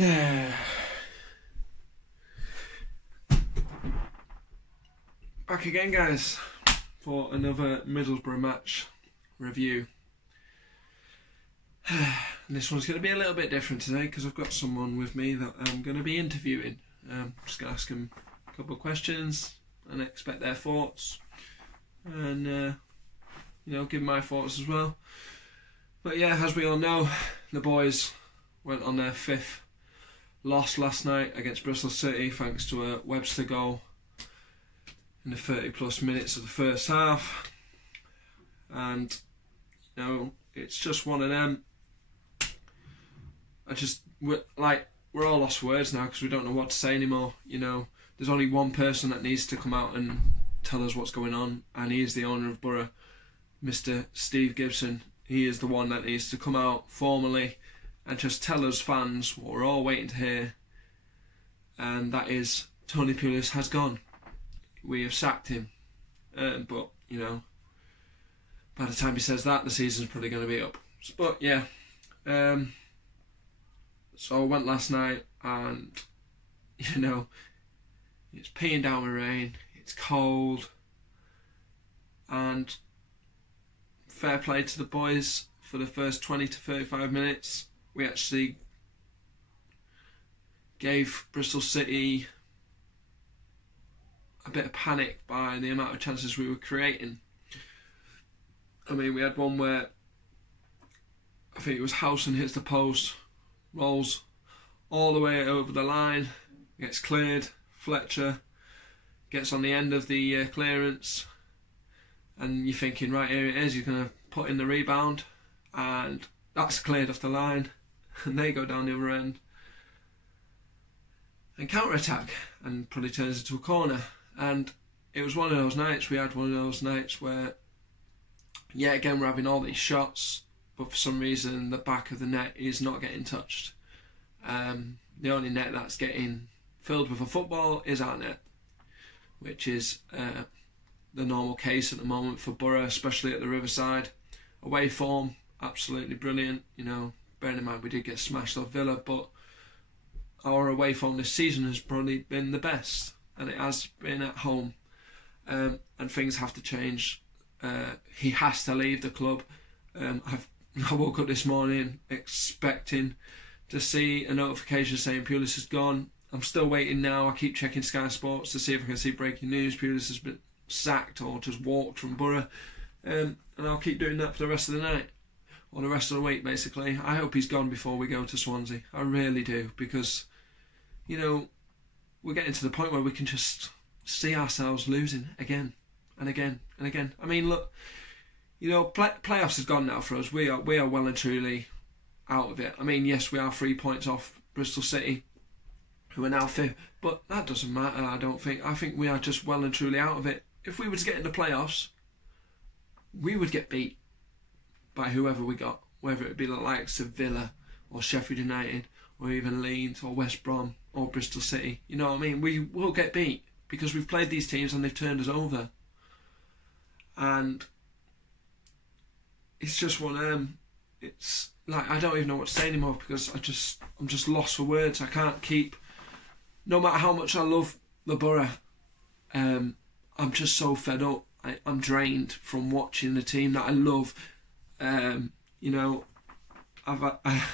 Back again, guys, for another Middlesbrough match review. And this one's going to be a little bit different today because I've got someone with me that I'm going to be interviewing. Just going to ask them a couple of questions and expect their thoughts, and give my thoughts as well. But yeah, as we all know, the boys went on their fifth loss last night against Bristol City thanks to a Webster goal in the 30 plus minutes of the first half. And it's just one of them. We're all lost for words now because we don't know what to say anymore. There's only one person that needs to come out and tell us what's going on, and he is the owner of Boro, Mr. Steve Gibson. He is the one that needs to come out formally and just tell us fans what we're all waiting to hear, and that is Tony Pulis has gone. We have sacked him, but by the time he says that, the season's probably going to be up. But yeah, so I went last night, and it's peeing down with rain, it's cold, and fair play to the boys for the first 20 to 35 minutes. We actually gave Bristol City a bit of panic by the amount of chances we were creating. I mean, we had one where I think it was Howson hits the post, rolls all the way over the line, gets cleared, Fletcher gets on the end of the clearance, and you're thinking, right, here it is, he's going to put in the rebound, and that's cleared off the line, and they go down the other end and counter-attack and probably turns into a corner. And it was one of those nights, we had one of those nights where, yeah, again, we're having all these shots, but for some reason the back of the net is not getting touched. The only net that's getting filled with a football is our net, which is the normal case at the moment for Boro, especially at the Riverside. Away form, absolutely brilliant. Bearing in mind we did get smashed off Villa, but our away form this season has probably been the best, and it has been at home. And things have to change. He has to leave the club. I woke up this morning expecting to see a notification saying Pulis has gone. I'm still waiting now. I keep checking Sky Sports to see if I can see breaking news. Pulis has been sacked or just walked from Boro. And I'll keep doing that for the rest of the night, or the rest of the week, basically. I hope he's gone before we go to Swansea. I really do, because, we're getting to the point where we can just see ourselves losing again and again and again. I mean, look, playoffs is gone now for us. We are well and truly out of it. I mean, yes, we are 3 points off Bristol City, who are now fifth, but that doesn't matter, I don't think. I think we are just well and truly out of it. If we were to get in the playoffs, we would get beat by whoever we got, whether it be the likes of Villa or Sheffield United or even Leeds or West Brom or Bristol City. You know what I mean? We will get beat because we've played these teams and they've turned us over. And it's just one of them. It's like, I don't even know what to say anymore because I'm just lost for words. I can't keep, no matter how much I love the Boro, I'm just so fed up. I'm drained from watching the team that I love. I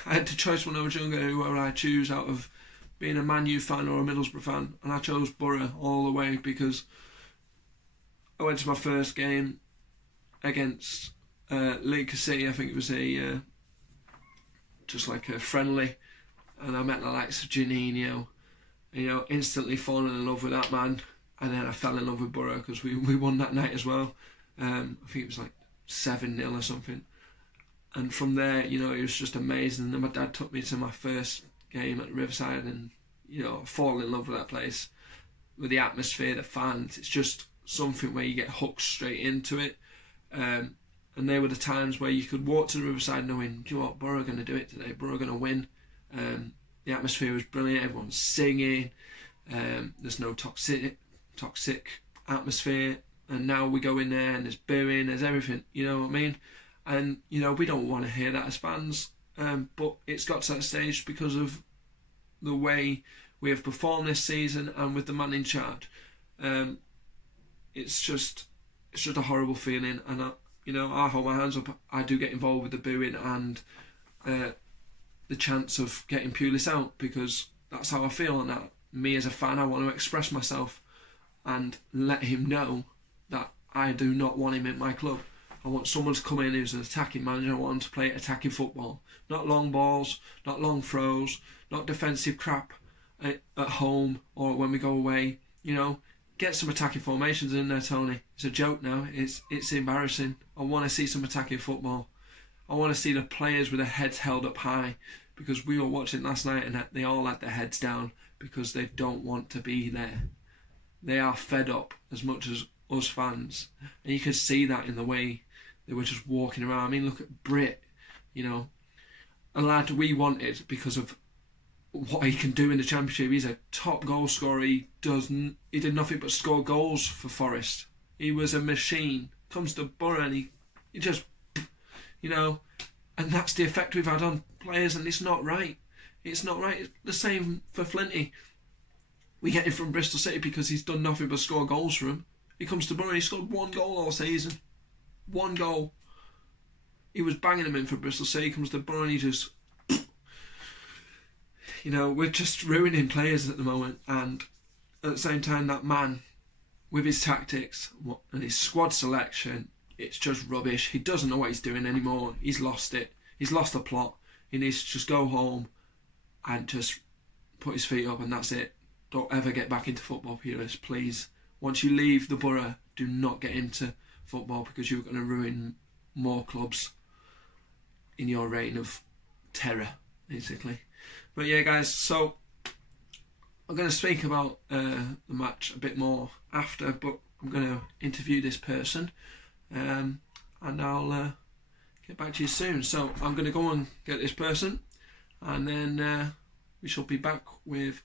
had to choose when I was younger who would I choose out of being a Man U fan or a Middlesbrough fan, and I chose Boro all the way because I went to my first game against Leicester City. I think it was just like a friendly, and I met the likes of Janino. Instantly falling in love with that man. And then I fell in love with Boro because we won that night as well. I think it was like 7-0 or something. And from there, it was just amazing. And then my dad took me to my first game at Riverside, and fall in love with that place, with the atmosphere, the fans. It's just something where you get hooked straight into it. And there were the times where you could walk to the Riverside knowing, do you know what, Boro are going to do it today. Boro are going to win. The atmosphere was brilliant. Everyone's singing. There's no toxic atmosphere, and now we go in there and there's booing, there's everything, you know what I mean? And we don't want to hear that as fans, but it's got to that stage because of the way we have performed this season and with the man in charge. It's just a horrible feeling, and I hold my hands up. I do get involved with the booing and the chance of getting Pulis out, because that's how I feel, and that me as a fan, I want to express myself and let him know that I do not want him in my club. I want someone to come in who's an attacking manager. I want him to play attacking football, not long balls, not long throws, not defensive crap at home or when we go away. Get some attacking formations in there, Tony. It's a joke now. It's embarrassing. I want to see some attacking football. I want to see the players with their heads held up high, because we were watching last night and they all had their heads down because they don't want to be there. They are fed up as much as us fans, and you can see that in the way they were just walking around. I mean, look at Britt, a lad we wanted because of what he can do in the Championship. He's a top goal scorer. He did nothing but score goals for Forest. He was a machine. Comes to Boro and he just, and that's the effect we've had on players, and it's not right. It's not right. It's the same for Flinty. We get him from Bristol City because he's done nothing but score goals for him. He comes to Boro and he scored 1 goal all season. 1 goal. He was banging him in for Bristol City. He comes to Boro and he just... we're just ruining players at the moment, and at the same time, that man, with his tactics and his squad selection, it's just rubbish. He doesn't know what he's doing anymore. He's lost it. He's lost the plot. He needs to just go home and just put his feet up, and that's it. Don't ever get back into football, Pulis, please. Once you leave the Borough, do not get into football, because you're going to ruin more clubs in your reign of terror, basically. But yeah, guys, so I'm going to speak about the match a bit more after, but I'm going to interview this person, and I'll get back to you soon. So I'm going to go and get this person, and then we shall be back with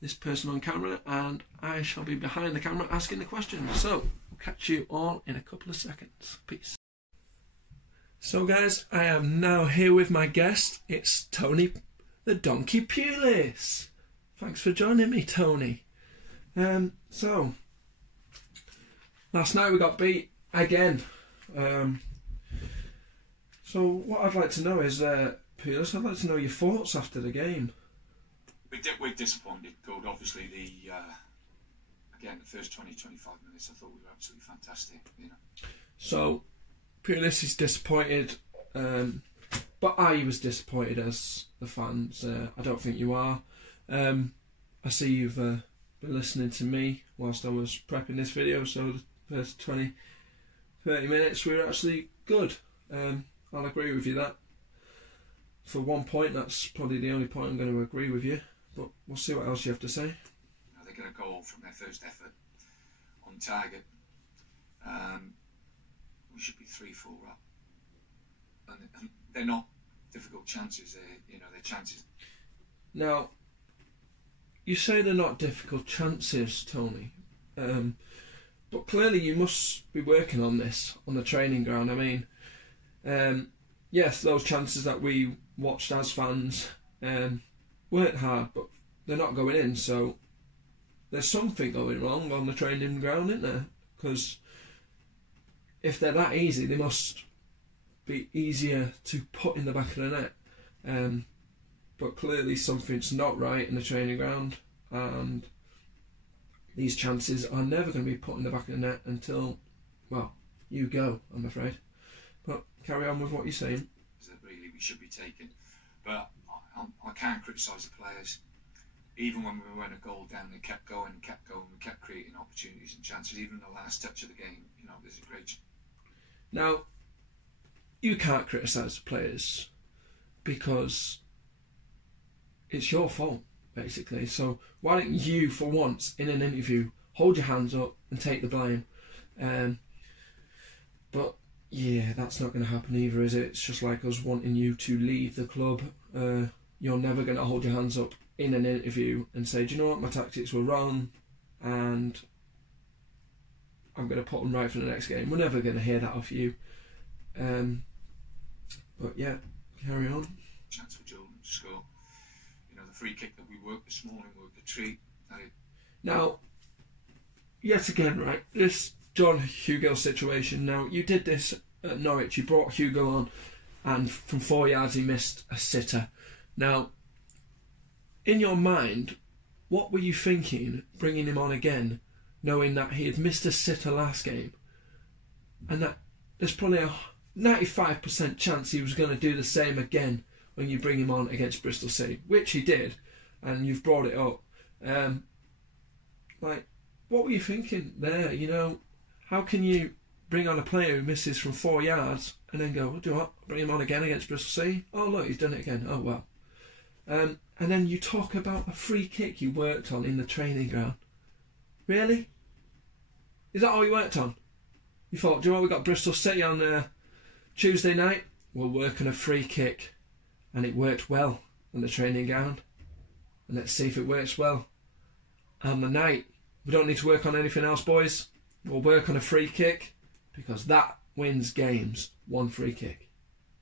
this person on camera, and I shall be behind the camera asking the questions. So I'll catch you all in a couple of seconds. Peace. So guys, I am now here with my guest. It's Tony the Donkey Pulis. Thanks for joining me, Tony. So last night we got beat again. So what I'd like to know is, Pulis, I'd like to know your thoughts after the game. We're disappointed. Good. Obviously, the first 20-25 minutes, I thought we were absolutely fantastic. So Pulis is disappointed, but I was disappointed as the fans. I don't think you are. I see you've been listening to me whilst I was prepping this video, so the first 20-30 minutes we were actually good. I'll agree with you that. For 1 point, that's probably the only point I'm going to agree with you, but we'll see what else you have to say. They get a goal from their first effort on target. We should be 3-4 up, and they're not difficult chances. They're chances. Now, you say they're not difficult chances, Tony, but clearly you must be working on this on the training ground. I mean, yes, those chances that we watched as fans weren't hard, but they're not going in, so there's something going wrong on the training ground, isn't there? Because if they're that easy, they must be easier to put in the back of the net. But clearly something's not right in the training ground, and these chances are never going to be put in the back of the net until, well, you go, I'm afraid. But carry on with what you're saying. That really we should be taking. But I can't criticise the players. Even when we went a goal down, they kept going. We kept creating opportunities and chances. Even the last touch of the game, there's a great... Now, you can't criticise the players because it's your fault, basically. So why don't you, for once, in an interview, hold your hands up and take the blame? But yeah, that's not going to happen either, is it? It's just like us wanting you to leave the club. You're never going to hold your hands up in an interview and say, do you know what, my tactics were wrong and I'm going to put them right for the next game. We're never going to hear that off you. But yeah, carry on. Chance for Jordan to score. the free kick that we worked this morning worked a treat. Now, yet again, right, this John Hugill situation. Now, you did this at Norwich. You brought Hugill on, and from 4 yards he missed a sitter. Now, in your mind, what were you thinking bringing him on again, knowing that he had missed a sitter last game, and that there's probably a 95% chance he was going to do the same again when you bring him on against Bristol City, which he did, and you've brought it up. Like, what were you thinking there? You know, how can you bring on a player who misses from 4 yards and then go, do what? Bring him on again against Bristol City? Oh, look, he's done it again. Oh, well. And then you talk about a free kick you worked on in the training ground. Really? Is that all you worked on? You thought, do you know what, we got Bristol City on Tuesday night? We'll work on a free kick. And it worked well on the training ground. And let's see if it works well on the night. We don't need to work on anything else, boys. We'll work on a free kick, because that wins games. One free kick.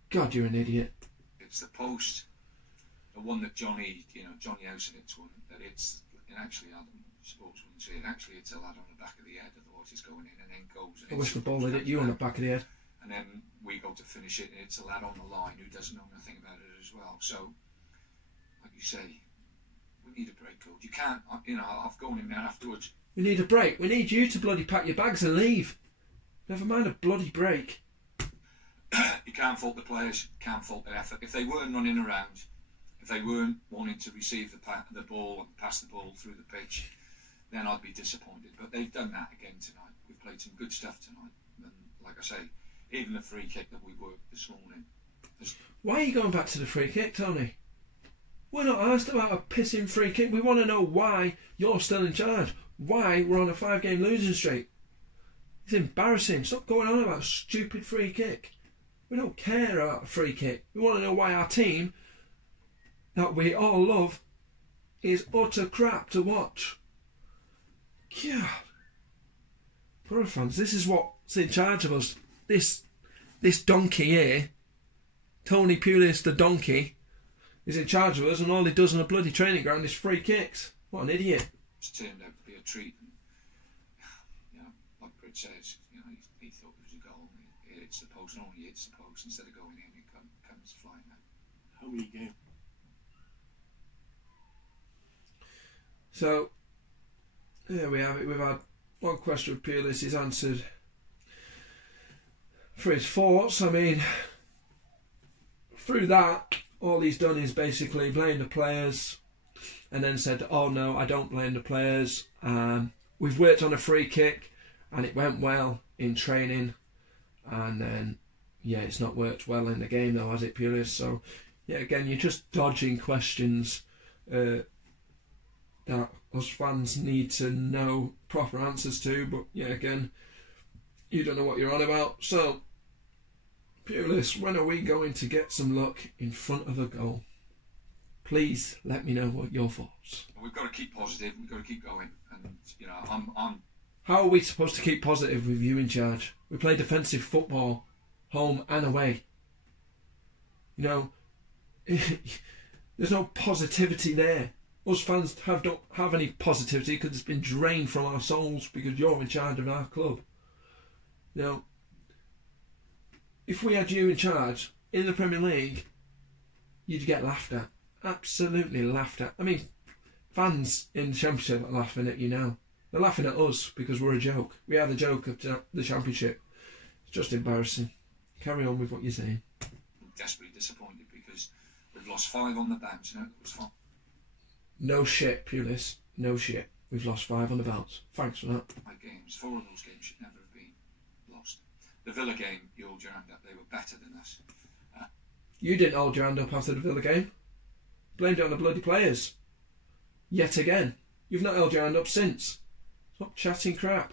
God, you're an idiot. It's the post, the one that Johnny House hits one, that it's actually, Adam Sports wouldn't say it, actually it's a lad on the back of the head, otherwise it's going in and then goes. I wish the ball had hit you on the back of the head. And then we go to finish it, and it's a lad on the line who doesn't know nothing about it as well. So, like you say, we need a break, coach. You can't, I've gone in there afterwards. We need a break. We need you to bloody pack your bags and leave. Never mind a bloody break. You can't fault the players, can't fault their effort. If they weren't running around, if they weren't wanting to receive the ball and pass the ball through the pitch, then I'd be disappointed. But they've done that again tonight. We've played some good stuff tonight. And like I say, even the free kick that we worked this morning. Why are you going back to the free kick, Tony? We're not asked about a pissing free kick. We want to know why you're still in charge. Why we're on a 5-game losing streak. It's embarrassing. Stop going on about a stupid free kick. We don't care about a free kick. We want to know why our team, that we all love, is utter crap to watch. God. Boro fans, this is what's in charge of us. This donkey here, Tony Pulis the donkey, is in charge of us, and all he does on a bloody training ground is free kicks. What an idiot. It's turned out to be a treat. And, like Britt says, he thought it was a goal. He hits the post, and only hits the post instead of going in. It comes flying out. How many game? So, there we have it. We've had one question with Pulis. He's answered for his thoughts. I mean, through that, all he's done is basically blame the players, and then said, oh no, I don't blame the players. We've worked on a free kick and it went well in training, and then it's not worked well in the game though, has it, Pulis? So again, you're just dodging questions that us fans need to know proper answers to, but again, you don't know what you're on about. So Pulis, when are we going to get some luck in front of a goal? Please let me know what your thoughts. We've got to keep positive. We've got to keep going. And I'm. How are we supposed to keep positive with you in charge? We play defensive football, home and away. There's no positivity there. Us fans don't have any positivity because it's been drained from our souls because you're in charge of our club. If we had you in charge in the Premier League, you'd get laughed at. Absolutely laughed at. I mean, fans in the Championship are laughing at you now. They're laughing at us because we're a joke. We are the joke of the Championship. It's just embarrassing. Carry on with what you're saying. I'm desperately disappointed because we've lost 5 on the bounce. It was fun. No shit, Pulis. No shit. We've lost 5 on the bounce. Thanks for that. 5 games. 4 of those games should never have been lost. The Villa game, you hold your hand up. They were better than us. You didn't hold your hand up after the Villa game. Blamed it on the bloody players. Yet again. You've not held your hand up since. Stop chatting crap.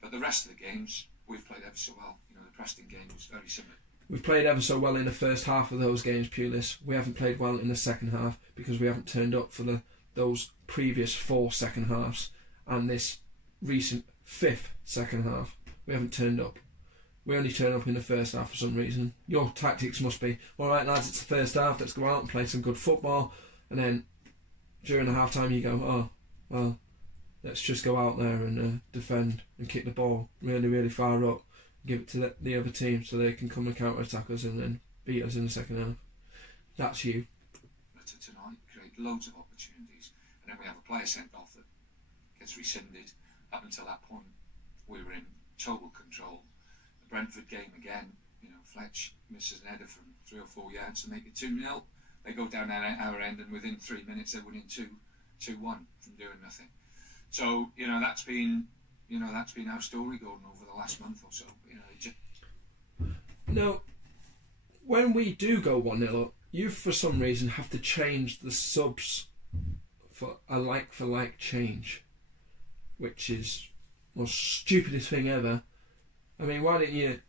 But the rest of the games, we've played ever so well. The Preston game was very similar. We've played ever so well in the first half of those games, Pulis. We haven't played well in the second half because we haven't turned up for those previous 4 second halves and this recent 5th second half. We haven't turned up. We only turn up in the first half for some reason. Your tactics must be, alright lads, it's the first half, let's go out and play some good football and then during the half time you go, oh, well, let's just go out there and defend and kick the ball really, really far up, give it to the other team so they can come and counter-attack us and then beat us in the second half. That's you. Tonight, create loads of opportunities, and then we have a player sent off that gets rescinded. Up until that point, we were in total control. The Brentford game again, Fletch misses an header from 3 or 4 yards to make it 2-0. They go down our end, and within 3 minutes they're winning 2-1 from doing nothing. So that's been our story going over the last month or so. Now, when we do go 1-0 up, you for some reason have to change the subs for a like-for-like change, which is the most stupidest thing ever. I mean, why didn't you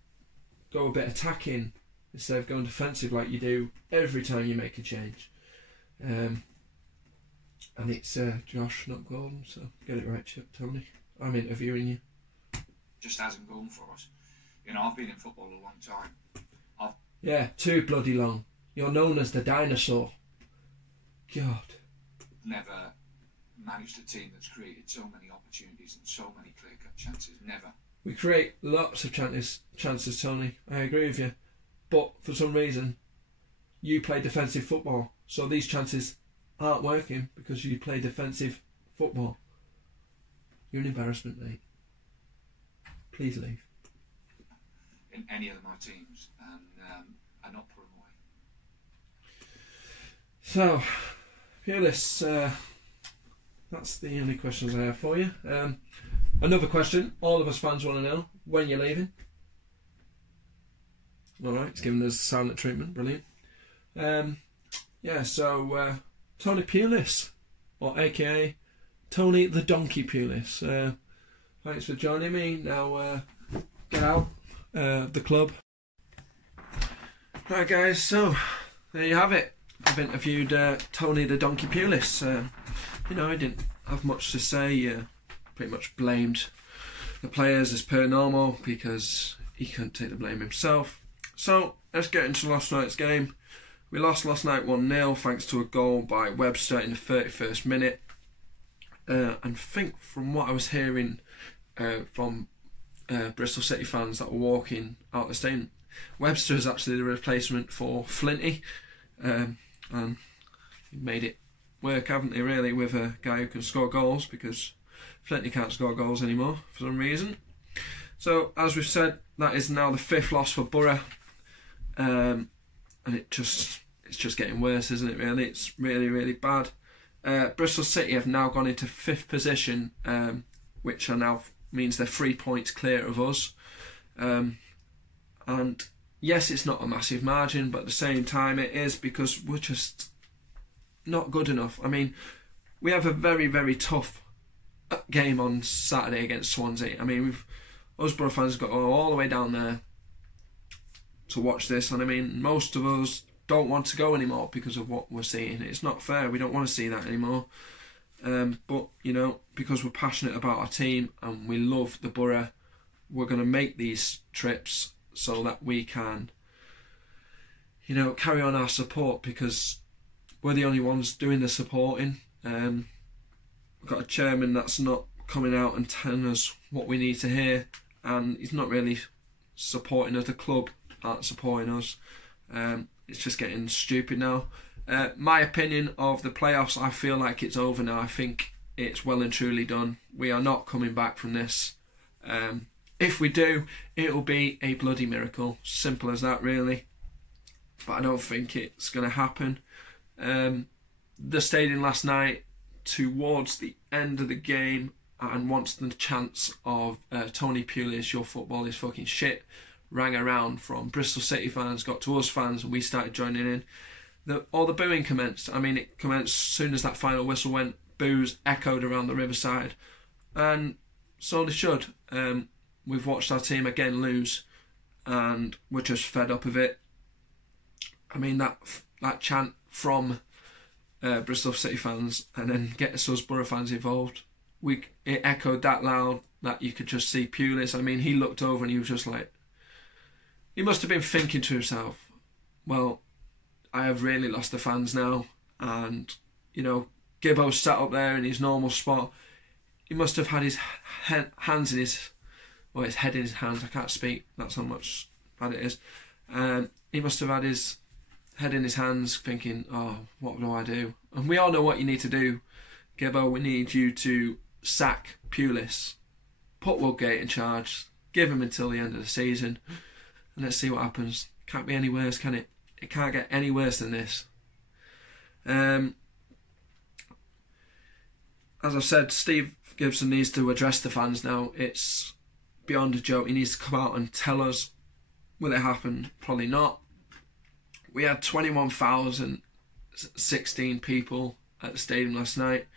go a bit attacking instead of going defensive like you do every time you make a change? And it's Josh, not Gordon, so get it right, Tony. I'm interviewing you. Just hasn't gone for us. I've been in football a long time. Yeah, too bloody long. You're known as the dinosaur. God. Never managed a team that's created so many opportunities and so many clear-cut chances. Never. We create lots of chances, Tony. I agree with you. But for some reason, you play defensive football. So these chances aren't working because you play defensive football. You're an embarrassment, mate. Please leave. In any of my teams, and I not put them away. So, Pulis, that's the only questions I have for you. Another question all of us fans want to know: when you're leaving? All right, it's given us silent treatment. Brilliant. So Tony Pulis, or AKA Tony the Donkey Pulis. Thanks for joining me. Now get out the club. Right, guys. So there you have it. I've interviewed Tony the Donkey Pulis. He didn't have much to say. Pretty much blamed the players as per normal because he couldn't take the blame himself. So let's get into last night's game. We lost last night 1-0 thanks to a goal by Webster in the 31st minute. And think from what I was hearing from Bristol City fans that were walking out the stadium, Webster is actually the replacement for Flinty. And he made it work, haven't he, really, with a guy who can score goals, because Flinty can't score goals anymore for some reason. So, as we've said, that is now the 5th loss for Boro. And it's just getting worse, isn't it, really? It's really, really bad. Bristol City have now gone into 5th position, which now means they're 3 points clear of us. And yes, it's not a massive margin, but at the same time it is, because we're just not good enough. I mean, we have a very, very tough game on Saturday against Swansea. I mean, us Boro fans got to go all the way down there to watch this, and I mean, most of us don't want to go anymore because of what we're seeing. It's not fair. We don't want to see that anymore. But, because we're passionate about our team and we love the Boro, we're going to make these trips so that we can, carry on our support, because we're the only ones doing the supporting. We've got a chairman that's not coming out and telling us what we need to hear, and he's not really supporting us. The club aren't supporting us. It's just getting stupid now. My opinion of the playoffs, I feel like it's over now. I think it's well and truly done. We are not coming back from this. If we do, it'll be a bloody miracle. Simple as that, really. But I don't think it's going to happen. The stadium last night, towards the end of the game, and once the chants of Tony Pulis, your football is fucking shit, rang around from Bristol City fans, got to us fans, and we started joining in. All the booing commenced. I mean, it commenced as soon as that final whistle went. Boos echoed around the riverside, and so they should. We've watched our team again lose, and we're just fed up of it. I mean, that chant from Bristol City fans, and then get us Boro fans involved. It echoed that loud that you could just see Pulis. I mean, he looked over and he was just like, he must have been thinking to himself, well, I have really lost the fans now, and you know, Gibbo sat up there in his normal spot. He must have had his hands in his, or his head in his hands. I can't speak. That's how much bad it is. He must have had his head in his hands thinking, oh, what do I do? And we all know what you need to do. Gibbo, we need you to sack Pulis, put Woodgate in charge, give him until the end of the season, and let's see what happens. Can't be any worse, can it? It can't get any worse than this. As I've said, Steve Gibson needs to address the fans now. It's beyond a joke. He needs to come out and tell us, will it happen? Probably not. We had 21,016 people at the stadium last night.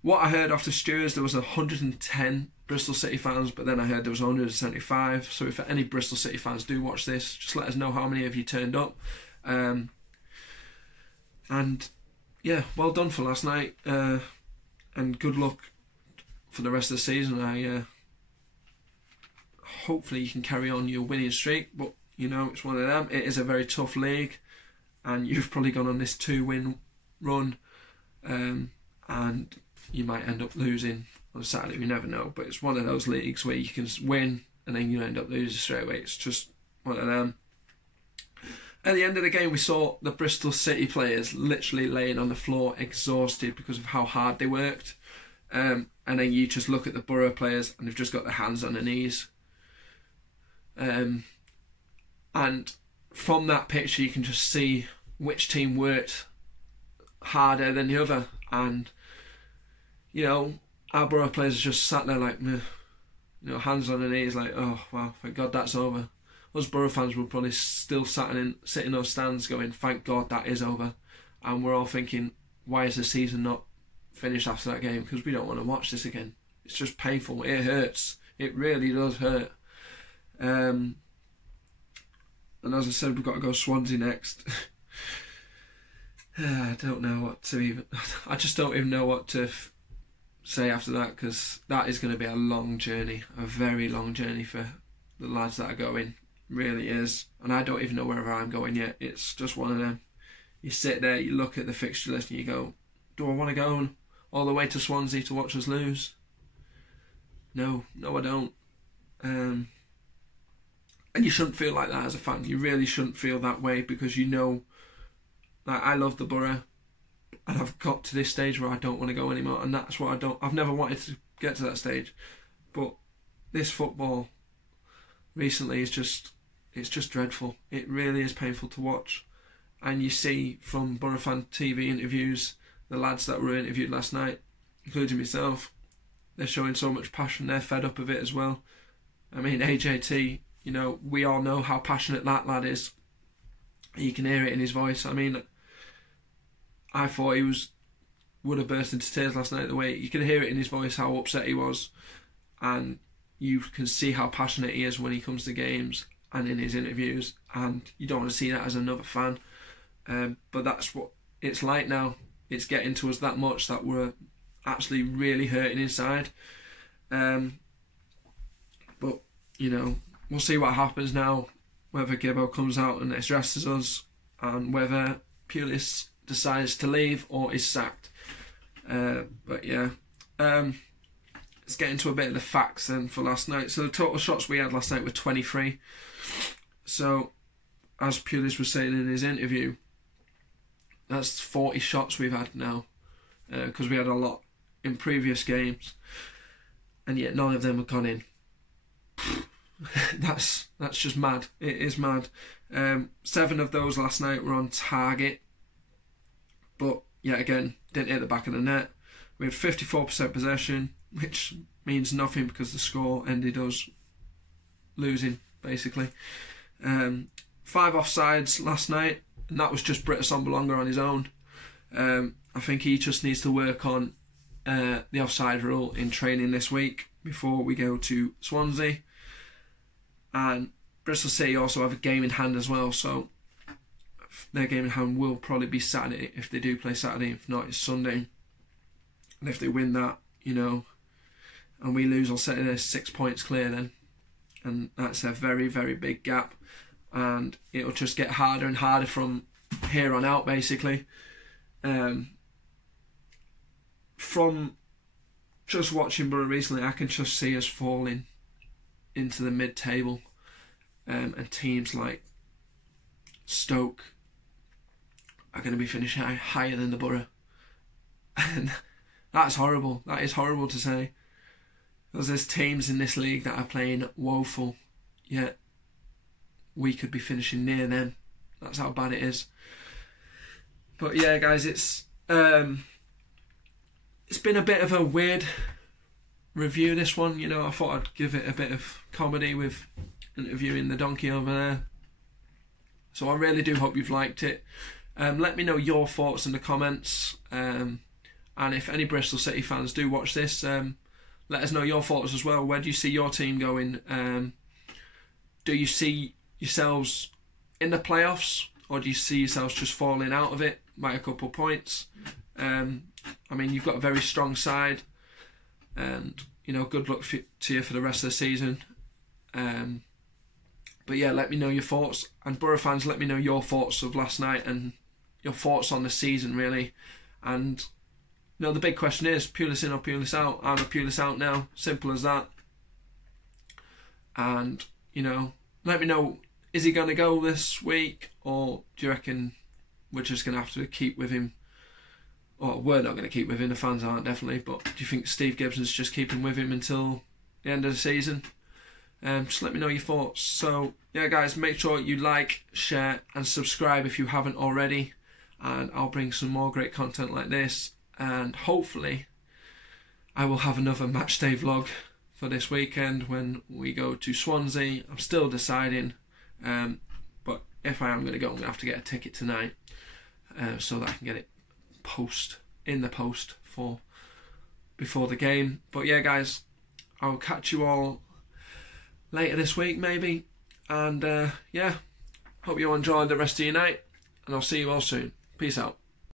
What I heard off the stewards, there was 110 Bristol City fans, but then I heard there was 175. So if any Bristol City fans do watch this, just let us know how many of you turned up. And yeah, well done for last night, and good luck for the rest of the season. Hopefully you can carry on your winning streak, but you know, it's one of them. It is a very tough league, and you've probably gone on this 2-win run, and you might end up losing on Saturday. We never know, but it's one of those leagues where you can win and then you end up losing straight away. It's just one of them. At the end of the game, we saw the Bristol City players literally laying on the floor, exhausted because of how hard they worked. And then you just look at the Boro players, and they've just got their hands on their knees. And from that picture, you can just see which team worked harder than the other. And you know, our Boro players just sat there like, meh, you know, hands on their knees, like, oh wow, thank God that's over. Us Boro fans were probably still sitting in those stands going, thank God that is over. And we're all thinking, why is the season not finished after that game? Because we don't want to watch this again. It's just painful. It hurts. It really does hurt. And as I said, we've got to go Swansea next. I don't know what to even... I just don't even know what to say after that, because that is going to be a long journey, a very long journey for the lads that are going. Really is. And I don't even know wherever I'm going yet. It's just one of them. You sit there, you look at the fixture list and you go, do I want to go all the way to Swansea to watch us lose? No, I don't. And you shouldn't feel like that as a fan. You really shouldn't feel that way, because you know that I love the Boro, and I've got to this stage where I don't want to go anymore, and that's what I've never wanted to get to that stage. But this football recently is just, it's just dreadful. It really is painful to watch. And you see from Boro Fan TV interviews, the lads that were interviewed last night, including myself, they're showing so much passion. They're fed up of it as well. I mean, AJT, you know, we all know how passionate that lad is. You can hear it in his voice. I mean, I thought he would have burst into tears last night. The way you can hear it in his voice, how upset he was, and you can see how passionate he is when he comes to games and in his interviews. And you don't want to see that as another fan. But that's what it's like now. It's getting to us that much that we're actually really hurting inside. But you know, we'll see what happens now. Whether Gibbo comes out and addresses us, and whether Pulis decides to leave or is sacked. But yeah, let's get into a bit of the facts then for last night. So the total shots we had last night were 23. So, as Pulis was saying in his interview, that's 40 shots we've had now, because we had a lot in previous games, and yet none of them have gone in. That's just mad. It is mad. 7 of those last night were on target, but yet again didn't hit the back of the net. We had 54% possession, which means nothing because the score ended us losing basically. 5 offsides last night, and that was just Britta Sombolonga on his own. I think he just needs to work on the offside rule in training this week before we go to Swansea. And Bristol City also have a game in hand as well, so their game in hand will probably be Saturday if they do play Saturday. If not, it's Sunday. And if they win that, you know, and we lose, I'll set it as 6 points clear then. And that's a very, very big gap. And it'll just get harder and harder from here on out, basically. From just watching Boro recently, I can just see us falling into the mid-table, and teams like Stoke are going to be finishing higher than the Boro. And that's horrible. That is horrible to say. Because there's teams in this league that are playing woeful, yet we could be finishing near them. That's how bad it is. But yeah, guys, it's been a bit of a weird review, this one. You know, I thought I'd give it a bit of comedy with interviewing the donkey over there. So I really do hope you've liked it. Let me know your thoughts in the comments. And if any Bristol City fans do watch this, let us know your thoughts as well. Where do you see your team going? Do you see yourselves in the playoffs, or do you see yourselves just falling out of it by a couple of points? I mean, you've got a very strong side, and you know, good luck to you for the rest of the season. But yeah, let me know your thoughts, and Boro fans, let me know your thoughts of last night and your thoughts on the season, really. And you know, the big question is, Pulis in or Pulis out? I'm a Pulis out now, simple as that. And you know, let me know, is he going to go this week, or do you reckon we're just going to have to keep with him? Or we're not going to keep with him, the fans aren't, definitely, but do you think Steve Gibson's just keeping with him until the end of the season? Just let me know your thoughts. So yeah, guys, make sure you like, share and subscribe if you haven't already, and I'll bring some more great content like this, and hopefully I will have another match day vlog for this weekend when we go to Swansea. I'm still deciding, but if I am going to go, I'm going to have to get a ticket tonight, so that I can get it in the post for before the game. But yeah, guys, I'll catch you all later this week maybe, and yeah, hope you all enjoy the rest of your night, and I'll see you all soon. Peace out.